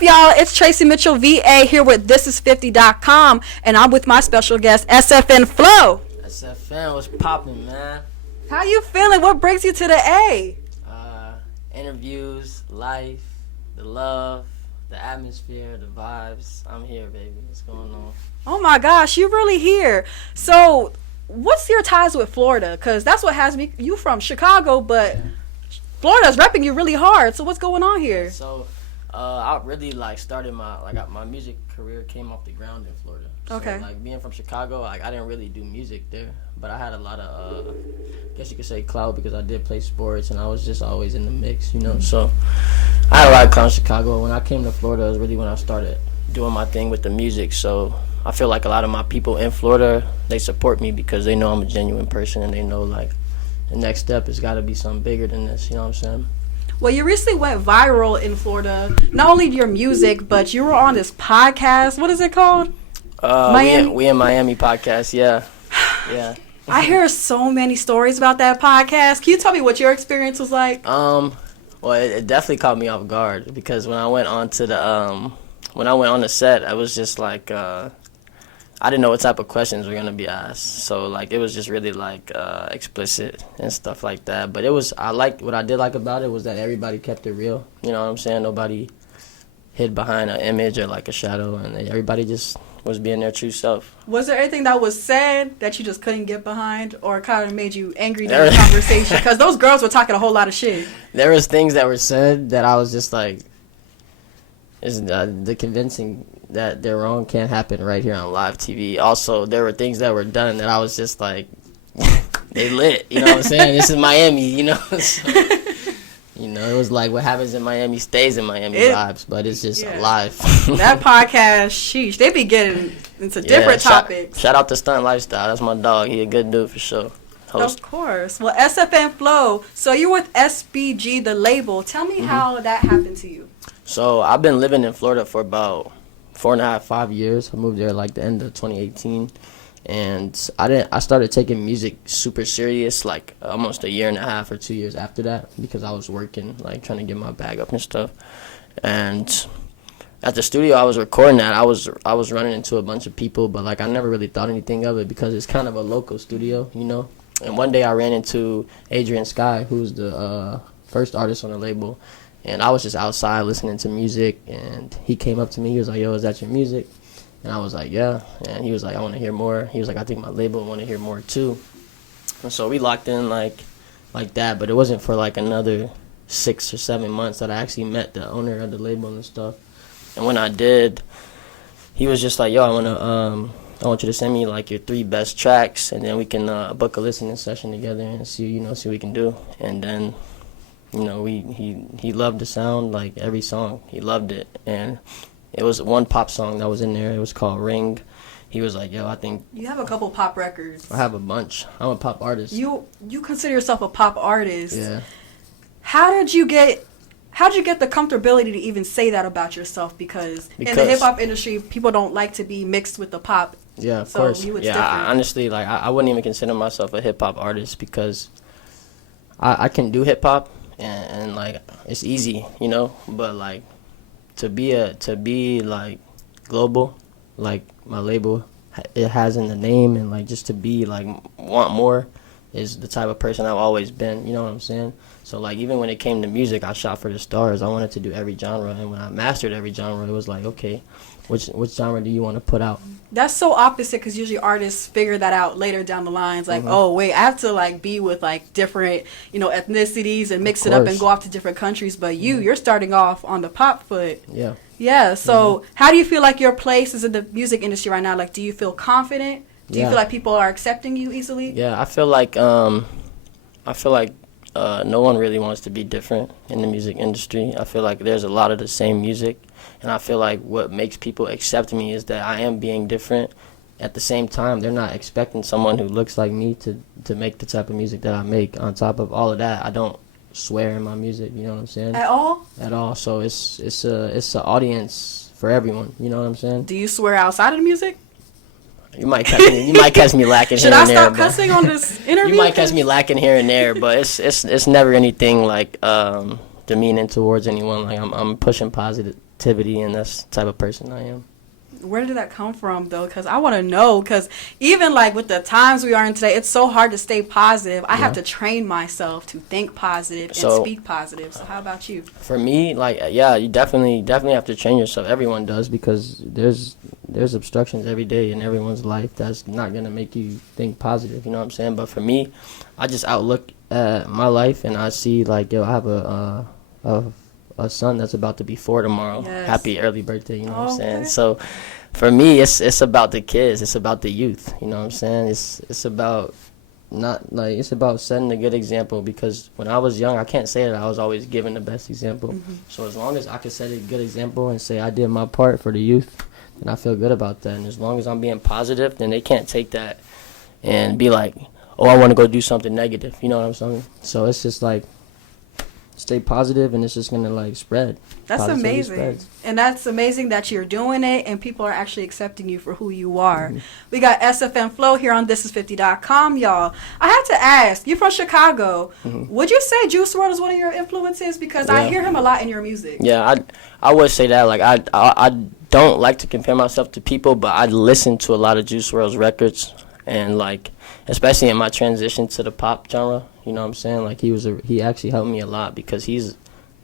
up, y'all? It's Tracy Mitchell VA here with ThisIs50.com, and I'm with my special guest, SFN Flow. SFN, what's poppin', man? How you feeling? What brings you to the A? Interviews, life, the love, the atmosphere, the vibes. I'm here, baby. What's going on? Oh my gosh, you really here. So, what's your ties with Florida? Because that's what has me. You from Chicago, but Florida's repping you really hard. So, what's going on here? So, I really started my music career came off the ground in Florida. So, Okay. Being from Chicago, I didn't really do music there, but I had a lot of, I guess you could say clout because I did play sports and I was just always in the mix, you know. So, I had a lot of clout in Chicago. When I came to Florida, it was really when I started doing my thing with the music. So, I feel like a lot of my people in Florida, they support me because they know I'm a genuine person and they know the next step has got to be something bigger than this. You know what I'm saying? Well, you recently went viral in Florida. Not only your music, but you were on this podcast. What is it called? Miami? We in Miami podcast. Yeah. I hear so many stories about that podcast. Can you tell me what your experience was like? Well, it definitely caught me off guard because when I went on to the set, I was just I didn't know what type of questions were gonna be asked. So it was just really explicit and stuff like that. But what I did like about it was that everybody kept it real. You know what I'm saying? Nobody hid behind an image or a shadow, and everybody just was being their true self. Was there anything that was said that you just couldn't get behind or kind of made you angry during the conversation? Because those girls were talking a whole lot of shit. There was things that were said that I was just the convincing that they're wrong can't happen right here on live TV. Also, there were things that were done that I was just they lit. You know what I'm saying? This is Miami, you know? So, it was what happens in Miami stays in Miami vibes, but it's just live. That podcast, sheesh, they be getting into different topics. Shout out to Stunt Lifestyle. That's my dog. He a good dude for sure. Host. Of course. Well, SFN Flow, so you're with SBG, the label. Tell me how that happened to you. So I've been living in Florida for about 4.5, 5 years. I moved there the end of 2018. And I started taking music super serious almost 1.5 or 2 years after that because I was working trying to get my bag up and stuff. And at the studio I was recording at, I was running into a bunch of people, but I never really thought anything of it because it's kind of a local studio, you know. And one day I ran into Adrian Sky, who's the first artist on the label, and I was just outside listening to music, and he came up to me. He was like, "Yo, is that your music?" And I was like, "Yeah." And he was like, "I want to hear more." He was like, "I think my label want to hear more too." And so we locked in like that, but it wasn't for another 6 or 7 months that I actually met the owner of the label and stuff. And when I did, he was just like, "Yo, I want you to send me your 3 best tracks, and then we can book a listening session together and see what we can do." And then, he loved the sound, every song. He loved it. And it was one pop song that was in there. It was called Ring. He was like, "Yo, I think..." You have a couple pop records. I have a bunch. I'm a pop artist. You consider yourself a pop artist. Yeah. How'd you get the comfortability to even say that about yourself? Because in the hip-hop industry, people don't like to be mixed with the pop. Yeah, of course. I honestly, I wouldn't even consider myself a hip-hop artist because I can do hip-hop and it's easy, you know? But, to be global, my label, it has in the name, and, just to be, want more is the type of person I've always been, you know what I'm saying? So, even when it came to music, I shot for the stars. I wanted to do every genre, and when I mastered every genre, it was okay, which genre do you want to put out? That's so opposite because usually artists figure that out later down the lines. Oh, wait, I have to, be with, different, ethnicities and mix it up and go off to different countries. But you're starting off on the pop foot. Yeah. Yeah, so how do you feel like your place is in the music industry right now? Do you feel confident? Do you feel like people are accepting you easily? Yeah, I feel like no one really wants to be different in the music industry. I feel like there's a lot of the same music, and I feel like what makes people accept me is that I am being different. At the same time, they're not expecting someone who looks like me to make the type of music that I make. On top of all of that, I don't swear in my music, you know what I'm saying? At all? At all. So it's an audience for everyone, you know what I'm saying? Do you swear outside of the music? You might catch me lacking here and there. Should I stop cussing on this interview? You might catch me lacking here and there, but it's never anything demeaning towards anyone. Like I'm pushing positivity, and that's the type of person I am. Where did that come from, though? Because I want to know. Because even like with the times we are in today, it's so hard to stay positive. I have to train myself to think positive and speak positive. So how about you? For me, like, yeah, you definitely have to train yourself. Everyone does, because there's obstructions every day in everyone's life that's not gonna make you think positive. You know what I'm saying? But for me, I just outlook at my life, and I see like, yo, I have a son that's about to be 4 tomorrow. Yes. Happy early birthday, you know what I'm saying? So for me, it's about the kids, it's about the youth, you know what I'm saying? It's about it's about setting a good example, because when I was young, I can't say that I was always given the best example. So as long as I can set a good example and say I did my part for the youth, then I feel good about that. And as long as I'm being positive, then they can't take that and be like, oh, I want to go do something negative, you know what I'm saying? So it's just like, stay positive, and it's just gonna like spread. That's amazing. Spreads. And that's amazing that you're doing it and people are actually accepting you for who you are. We got SFM Flow here on thisis50.com, y'all. I had to ask, you're from Chicago. Would you say Juice WRLD is one of your influences? Because I hear him a lot in your music. Yeah, I would say that. Like I don't like to compare myself to people, but I listen to a lot of Juice WRLD's records, and like, especially in my transition to the pop genre, you know what I'm saying? Like, he actually helped me a lot, because he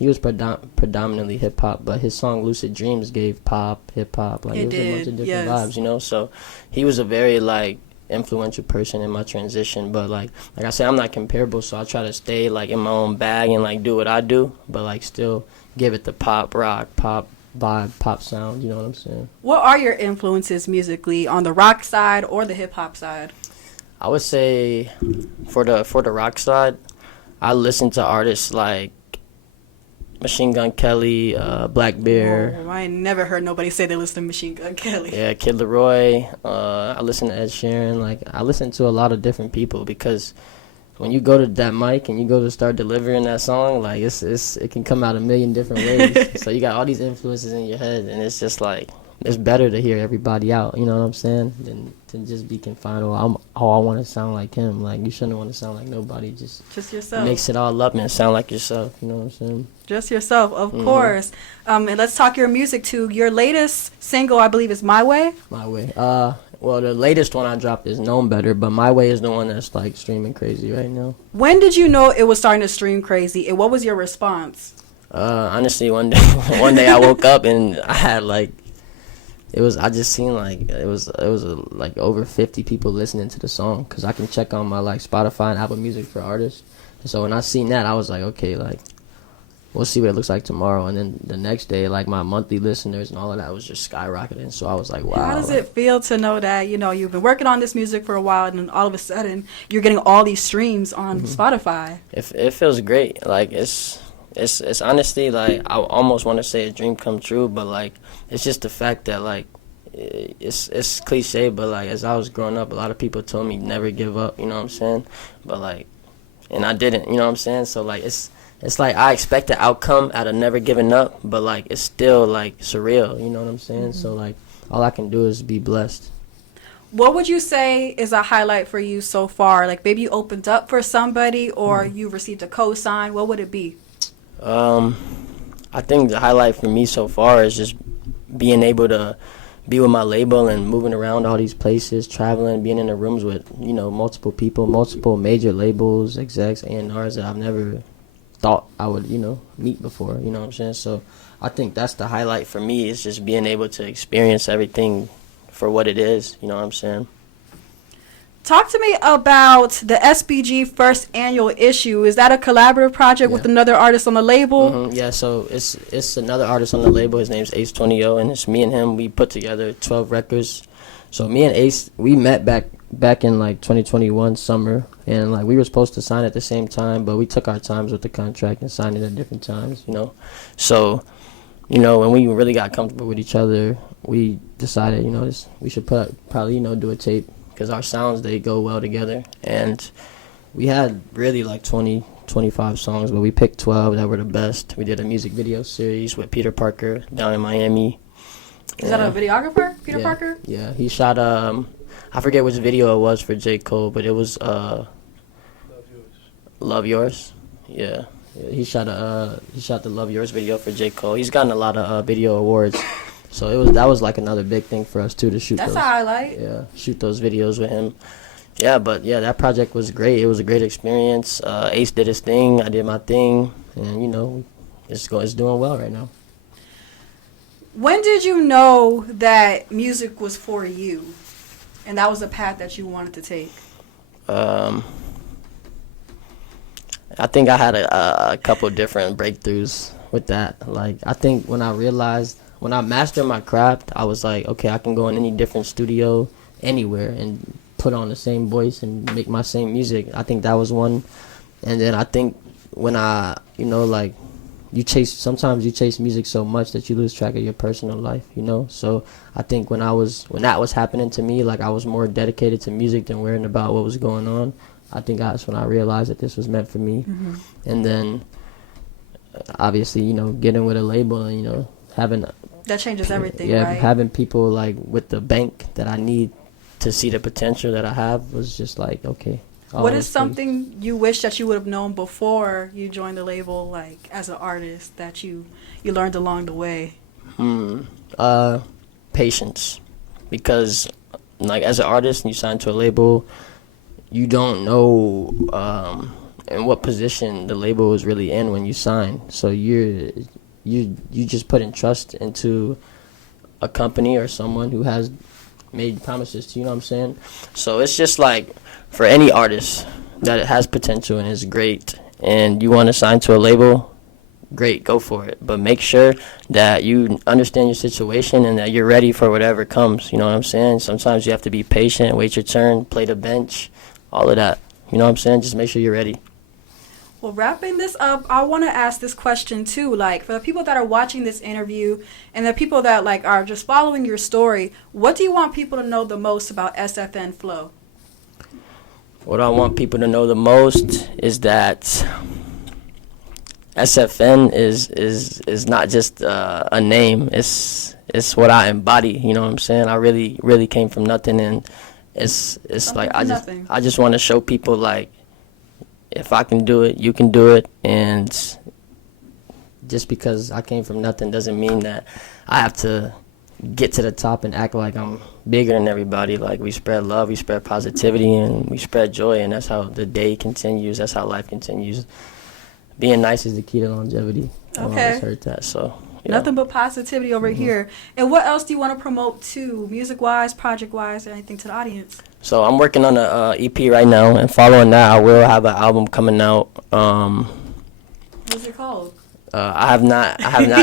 was predominantly hip hop, but his song Lucid Dreams gave pop, hip hop, like it was a bunch of different vibes, you know? So he was a very like influential person in my transition. But like I said, I'm not comparable, so I try to stay like in my own bag and like do what I do, but like still give it the pop, rock, pop vibe, pop sound, you know what I'm saying? What are your influences musically on the rock side or the hip hop side? I would say for the rock side, I listen to artists like Machine Gun Kelly, Black Bear. Oh, I ain't never heard nobody say they listen to Machine Gun Kelly. Yeah, Kid Laroi. I listen to Ed Sheeran. Like, I listen to a lot of different people, because when you go to that mic and you go to start delivering that song, like it can come out a million different ways. So you got all these influences in your head, and it's just like, it's better to hear everybody out, you know what I'm saying, than to just be confined. Oh, I want to sound like him. Like, you shouldn't want to sound like nobody. Just yourself. Mix it all up and sound like yourself. You know what I'm saying? Just yourself, of course. And let's talk your music too. Your latest single, I believe, is My Way. My Way. Well, the latest one I dropped is Known Better, but My Way is the one that's like streaming crazy right now. When did you know it was starting to stream crazy, and what was your response? Honestly, one day I woke up and I had like, I just seen like it was like over 50 people listening to the song, because I can check on my like Spotify and Apple Music for artists. And so when I seen that, I was like, okay, like, we'll see what it looks like tomorrow. And then the next day, like, my monthly listeners and all of that was just skyrocketing. So I was like, wow. How does it feel to know that, you know, you've been working on this music for a while, and then all of a sudden you're getting all these streams on Spotify? It feels great. Like, it's honestly, like, I almost want to say a dream come true, but like, it's just the fact that like, it's cliche, but like, as I was growing up, a lot of people told me never give up, you know what I'm saying? But like, and I didn't, you know what I'm saying? So like, it's like, I expect the outcome out of never giving up, but like, it's still like surreal, you know what I'm saying? So like, all I can do is be blessed. What would you say is a highlight for you so far? Like, maybe you opened up for somebody, or you received a cosign. What would it be? I think the highlight for me so far is just being able to be with my label and moving around all these places, traveling, being in the rooms with, you know, multiple people, multiple major labels, execs, A&Rs that I've never thought I would, you know, meet before, you know what I'm saying? So I think that's the highlight for me, is just being able to experience everything for what it is, you know what I'm saying? Talk to me about the SBG first annual issue. Is that a collaborative project with another artist on the label? Yeah, so it's another artist on the label. His name's Ace 20, and it's me and him. We put together 12 records. So me and Ace, we met back in like 2021 summer, and like, we were supposed to sign at the same time, but we took our times with the contract and signed it at different times, you know. So, you know, when we really got comfortable with each other, we decided, you know, we should probably, you know, do a tape, because our sounds, they go well together. And we had really like 25 songs, but we picked 12 that were the best. We did a music video series with Peter Parker down in Miami. Is that a videographer, Peter Parker? Yeah, he shot, I forget which video it was for J. Cole, but it was Love Yours. Yeah. He shot the Love Yours video for J. Cole. He's gotten a lot of video awards. So that was like another big thing for us too, to shoot That's those. a highlight. Yeah, shoot those videos with him. Yeah, but yeah, that project was great. It was a great experience. Ace did his thing, I did my thing, and you know, it's doing well right now. When did you know that music was for you, and that was the path that you wanted to take? I think I had a couple different breakthroughs with that. Like, I think when I mastered my craft, I was like, okay, I can go in any different studio anywhere and put on the same voice and make my same music. I think that was one. And then I think when sometimes you chase music so much that you lose track of your personal life, you know? So I think when that was happening to me, like I was more dedicated to music than worrying about what was going on. I think that's when I realized that this was meant for me. Mm-hmm. And then obviously, you know, getting with a label and, you know, having that changes everything, yeah, right? Having people like with the bank that I need to see the potential that I have was just like, okay. What is something you wish that you would have known before you joined the label, like as an artist, that you learned along the way? Patience. Because like as an artist and you sign to a label, you don't know in what position the label is really in when you sign. So you just putting trust into a company or someone who has made promises to you, know what I'm saying? So it's just like for any artist that it has potential and is great and you want to sign to a label, great, go for it. But make sure that you understand your situation and that you're ready for whatever comes, you know what I'm saying? Sometimes you have to be patient, wait your turn, play the bench, all of that. You know what I'm saying? Just make sure you're ready. Well, wrapping this up, I want to ask this question too. Like, for the people that are watching this interview and the people that like are just following your story, what do you want people to know the most about SFN Flow? What I want people to know the most is that SFN is not just a name. It's what I embody. You know what I'm saying? I really came from nothing, and it's like I just want to show people like, if I can do it, you can do it. And just because I came from nothing doesn't mean that I have to get to the top and act like I'm bigger than everybody. Like, we spread love, we spread positivity, and we spread joy, and that's how the day continues. That's how life continues. Being nice is the key to longevity. Okay. I always heard that, so. Yeah. Nothing but positivity over here. And what else do you want to promote too, music-wise, project-wise, or anything to the audience? So I'm working on a EP right now, and following that, I will have an album coming out. What's it called? I have not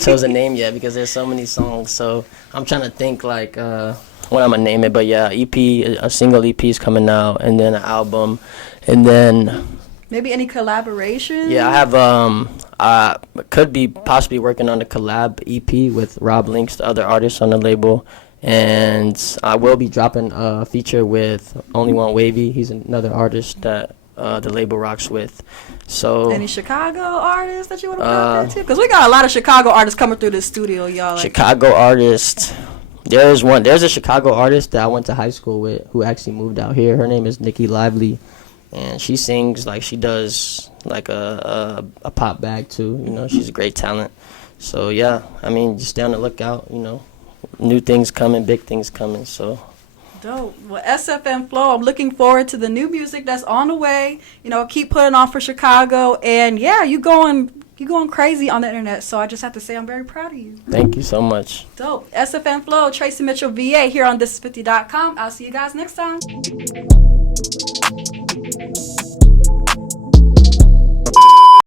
chosen a name yet because there's so many songs. So I'm trying to think like what I'm gonna name it. But yeah, a single EP is coming out, and then an album, and then. Maybe any collaboration? Yeah, I have. I could be possibly working on a collab EP with Rob Links, the other artists on the label, and I will be dropping a feature with Only One Wavy. He's another artist that the label rocks with. So any Chicago artists that you want to put out there too? Because we got a lot of Chicago artists coming through the studio, y'all. Chicago artists. There's a Chicago artist that I went to high school with who actually moved out here. Her name is Nikki Lively. And she sings like she does like a pop bag too. You know, she's a great talent. So yeah, I mean, just stay on the lookout. You know, new things coming, big things coming. So dope. Well, SFN Flow, I'm looking forward to the new music that's on the way. You know, keep putting on for Chicago, and yeah, you going crazy on the internet. So I just have to say I'm very proud of you. Thank you so much. Dope. SFN Flow, TracyMitchellVA here on This50.com. I'll see you guys next time.